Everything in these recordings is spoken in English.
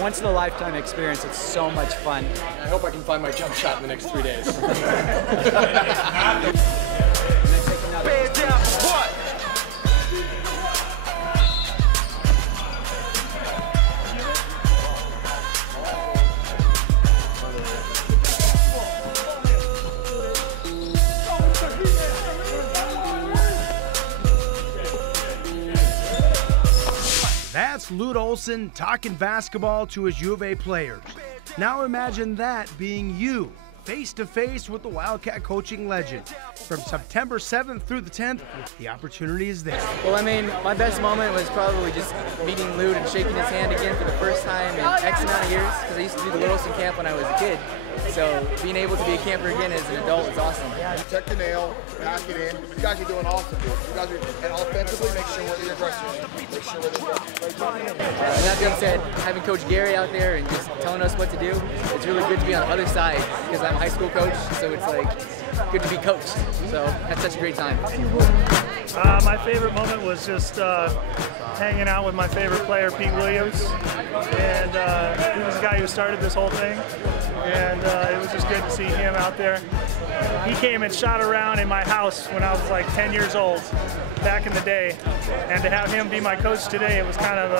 Once in a lifetime experience. It's so much fun. I hope I can find my jump shot in the next 3 days. That's Lute Olson talking basketball to his U of A players. Now imagine that being you, face to face with the Wildcat coaching legend. From September 7th through the 10th, the opportunity is there. Well, I mean, my best moment was probably just meeting Lute and shaking his hand again for the first time in X amount of years, because I used to do the Lute Olson camp when I was a kid. So being able to be a camper again as an adult is awesome. Yeah, you tuck the nail, back it in. You guys are doing awesome, dude. You guys are, and offensively, make sure we're the aggressors. Make sure we're the aggressors. And that being said, having Coach Gary out there and just telling us what to do, it's really good to be on the other side, because I'm a high school coach, so it's like good to be coached. So had such a great time. My favorite moment was just hanging out with my favorite player, Pete Williams, and he was the guy who started this whole thing, and it was just good to see him out there. He came and shot around in my house when I was like 10 years old back in the day, and to have him be my coach today, it was kind of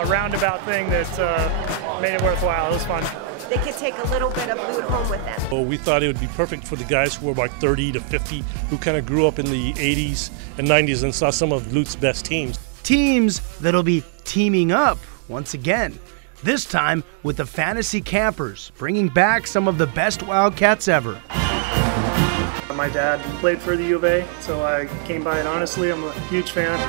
a roundabout thing that made it worthwhile. It was fun. They could take a little bit of Lute home with them. Well, we thought it would be perfect for the guys who were about 30 to 50, who kind of grew up in the 80s and 90s and saw some of Lute's best teams. Teams that'll be teaming up once again, this time with the Fantasy Campers, bringing back some of the best Wildcats ever. My dad played for the U of A, so I came by it honestly. I'm a huge fan.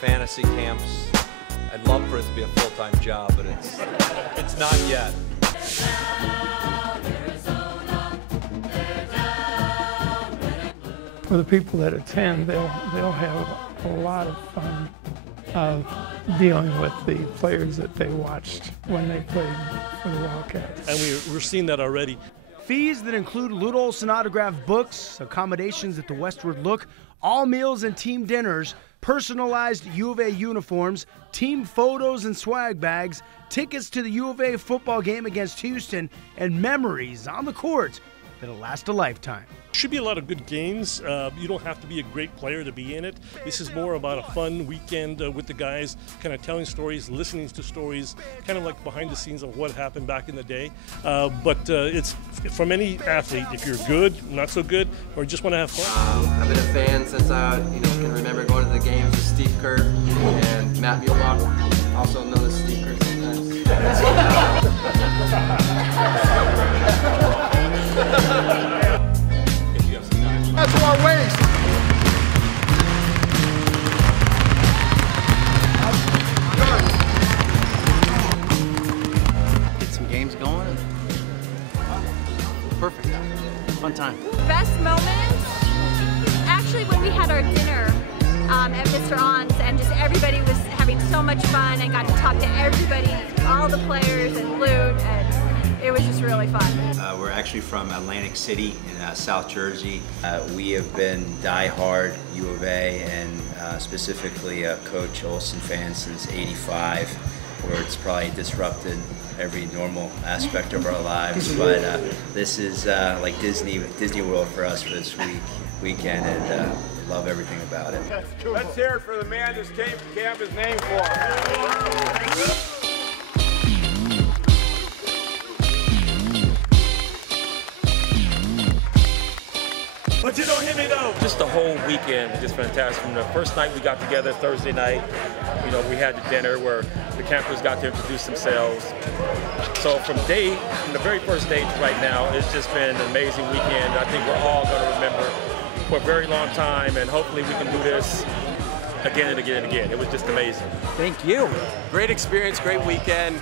Fantasy camps, I'd love for it to be a full-time job, but it's not yet. For the people that attend, they'll have a lot of fun dealing with the players that they watched when they played for the Wildcats. And we're seeing that already. Fees that include Lute Olson autographed books, accommodations at the Westward Look, all meals and team dinners, personalized U of A uniforms, team photos and swag bags, tickets to the U of A football game against Houston, and memories on the court that'll last a lifetime. Should be a lot of good games. You don't have to be a great player to be in it. This is more about a fun weekend with the guys, kind of telling stories, listening to stories, kind of like behind the scenes of what happened back in the day. But it's from any athlete, if you're good, not so good, or just want to have fun. I've been a fan since I can remember going to the games with Steve Kerr and Matt Muehlbach, also known as Steve Kerr sometimes. That's our waist. Get some games going. Perfect. Fun time. Best moment? Actually, when we had our dinner at Mr. On's, and just everybody was having so much fun and got to talk to everybody, all the players and Lute, and it was just really fun. We're actually from Atlantic City in South Jersey. We have been die-hard U of A and specifically Coach Olson fans since '85, where it's probably disrupted every normal aspect of our lives. But this is like Disney World for us for this week. weekend, and love everything about it. Let's hear it for the man this camp is named for. But you don't hear me though. Just the whole weekend was just fantastic. From the first night we got together, Thursday night, we had the dinner where the campers got to introduce themselves. So from the very first day to right now, it's just been an amazing weekend. I think we're all going to remember for a very long time, and hopefully we can do this again and again and again. It was just amazing. Thank you. Great experience, great weekend.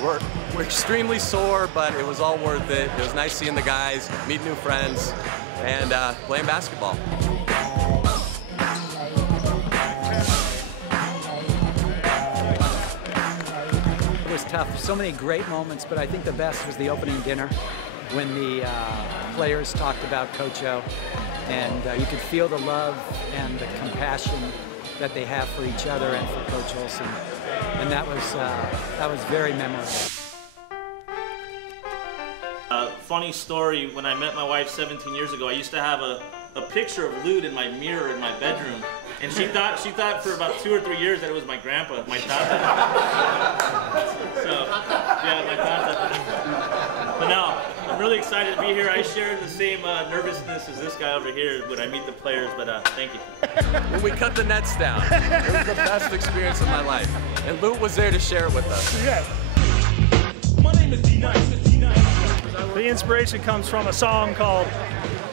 We're extremely sore, but it was all worth it. It was nice seeing the guys, meeting new friends, and playing basketball. It was tough. So many great moments, but I think the best was the opening dinner when the players talked about Coach O, and you could feel the love and the compassion that they have for each other and for Coach Olson, and that was very memorable. Funny story, when I met my wife 17 years ago, I used to have a picture of Lute in my mirror in my bedroom, and she thought for about 2 or 3 years that it was my grandpa, my tata. So, yeah, my tata. But no, I'm really excited to be here. I share the same nervousness as this guy over here when I meet the players, but thank you. When we cut the nets down, it was the best experience of my life, and Lute was there to share it with us. Yes. My name is D-Nice. The inspiration comes from a song called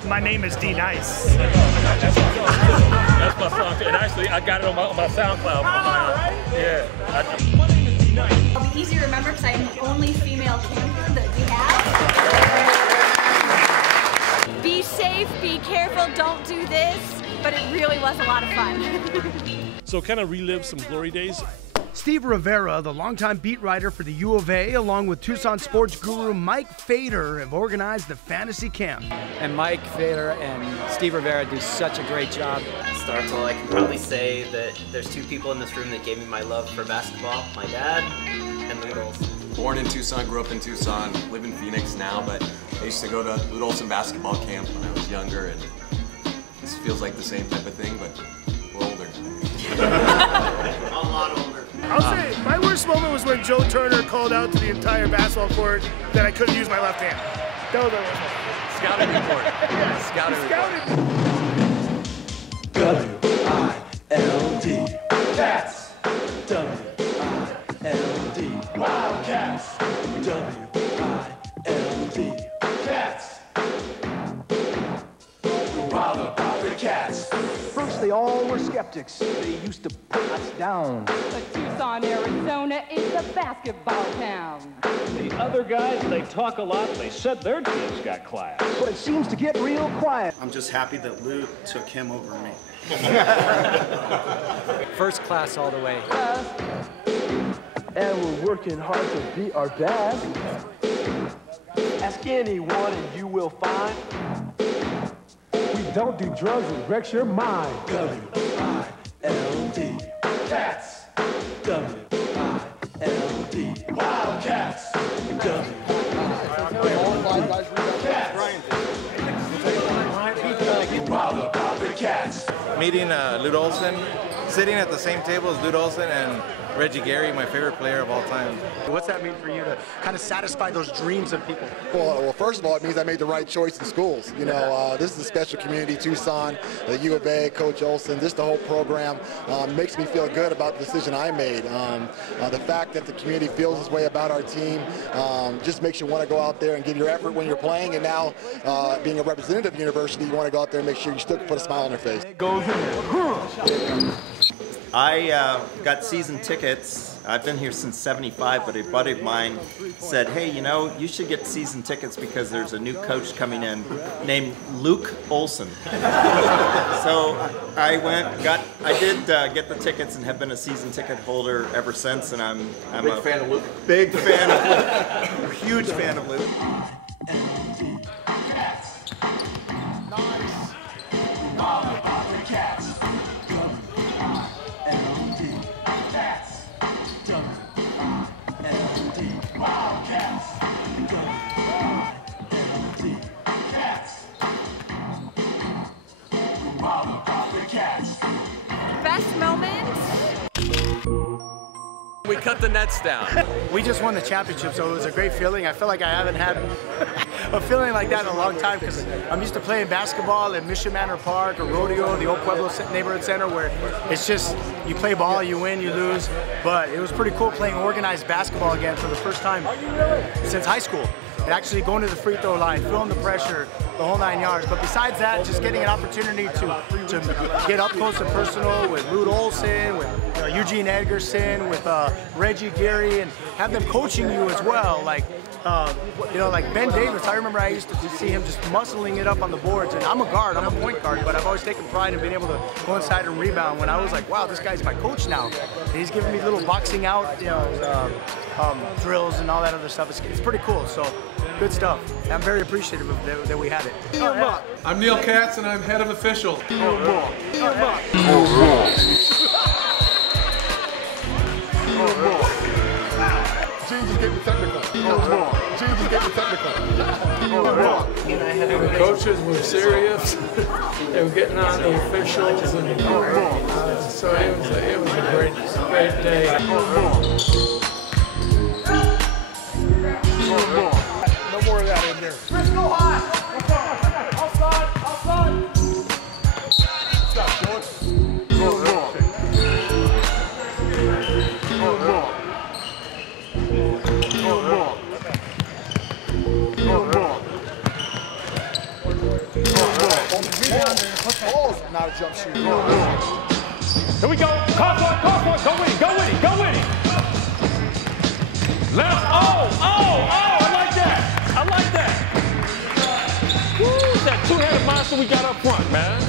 My Name is D-Nice. That's my song, and actually I got it on my SoundCloud. Yeah. It'll be easy to remember because I'm the only female camper that we have. Be safe, be careful, don't do this, but it really was a lot of fun. So kind of relive some glory days. Steve Rivera, the longtime beat writer for the U of A, along with Tucson sports guru Mike Fader, have organized the fantasy camp. And Mike Fader and Steve Rivera do such a great job. Startle, I can probably say that there's 2 people in this room that gave me my love for basketball, my dad and Lute Olson. Born in Tucson, grew up in Tucson, live in Phoenix now, but I used to go to Lute Olson basketball camp when I was younger, and this feels like the same type of thing, but we're older. A lot older. I'll say my worst moment was when Joe Turner called out to the entire basketball court that I couldn't use my left hand. That was Scouting report. Scouting report. W-I-L-D. Cats. W-I-L-D. Wildcats. W-I-L-D. Cats. We're wild about the cats. First, they all were skeptics. They used to put us down. But Tucson, Arizona is a basketball town. The other guys, they talk a lot. They said their teams got class. But it seems to get real quiet. I'm just happy that Lute took him over me. First class all the way. And we're working hard to be our best. Ask anyone and you will find. We don't do drugs and wrecks your mind. W-I-L-D. Cats. W-I-L-D. Wildcats. Wild about the cats. Meeting Lute Olson, sitting at the same table as Lute Olson and Reggie Gary, my favorite player of all time. What's that mean for you to kind of satisfy those dreams of people? Well, first of all, it means I made the right choice in schools. This is a special community, Tucson, the U of A, Coach Olson, just the whole program makes me feel good about the decision I made. The fact that the community feels this way about our team just makes you want to go out there and give your effort when you're playing, and now being a representative university, you want to go out there and make sure you still put a smile on their face. I got season tickets. I've been here since '75, but a buddy of mine said, hey, you should get season tickets because there's a new coach coming in named Lute Olson. So I did get the tickets and have been a season ticket holder ever since, and I'm a fan of Lute. Big fan of Lute. Huge fan of Lute. best moment? We cut the nets down. We just won the championship, so it was a great feeling. I feel like I haven't had a feeling like that in a long time because I'm used to playing basketball at Mission Manor Park or Rodeo, the Old Pueblo Neighborhood Center, where it's just you play ball, you win, you lose. But it was pretty cool playing organized basketball again for the first time since high school. And actually going to the free throw line, feeling the pressure, the whole 9 yards. But besides that, just getting an opportunity to get up close and personal with Lute Olson, with Eugene Edgerson, with Reggie Gary, and have them coaching you as well. Like, like Ben Davis, I remember I used to see him just muscling it up on the boards. And I'm a guard, I'm a point guard, but I've always taken pride in being able to go inside and rebound. When I was like, wow, this guy's my coach now. And he's giving me little boxing out, drills and all that other stuff. It's pretty cool. So good stuff. I'm very appreciative of that we had it. I'm Neil Katz, and I'm head of official. Jesus getting technical. Jesus getting technical. The coaches were serious. They were getting on the officials, and so it was a great day. No more of that in there. Chris, go high. Outside. Stop, George. Not a jump shoot. Here we go. Cross one. Go with it. Left. I like that. Woo, that two-headed monster we got up front, man.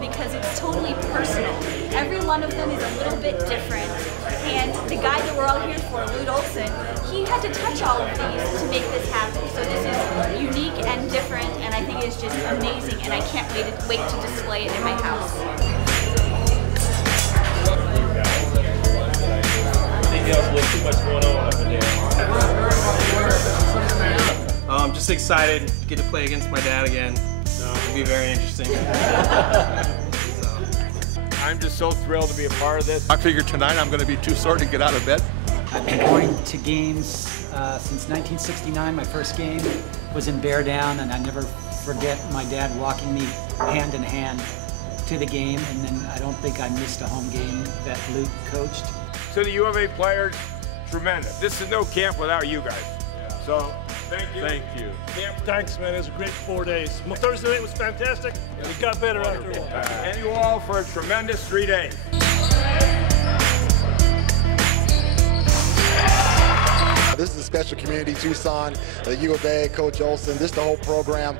Because it's totally personal. Every one of them is a little bit different, and the guy that we're all here for, Lute Olson, he had to touch all of these to make this happen. So this is unique and different, and I think it's just amazing, and I can't wait to display it in my house. Anything else with too much going on up in there? I'm just excited to get to play against my dad again. It'll be very interesting. I'm just so thrilled to be a part of this. I figured tonight I'm going to be too sore to get out of bed. I've been going to games since 1969. My first game was in Bear Down, and I never forget my dad walking me hand in hand to the game, and then I don't think I missed a home game that Lute coached. To the U of A players, tremendous. This is no camp without you guys. So, thank you. Thanks, man. It was a great 4 days. Well, Thursday night was fantastic. It got better after a while. And you all for a tremendous 3 days. This is a special community, Tucson, the U of A, Coach Olson, just the whole program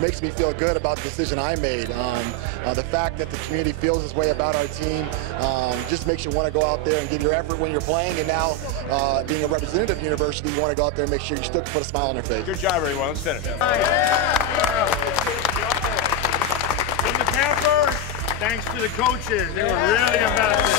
makes me feel good about the decision I made. The fact that the community feels this way about our team just makes you want to go out there and give your effort when you're playing, and now being a representative university, you want to go out there and make sure you still put a smile on their face. Good job, everyone. Let's finish. From the campers, thanks to the coaches. They were really invested.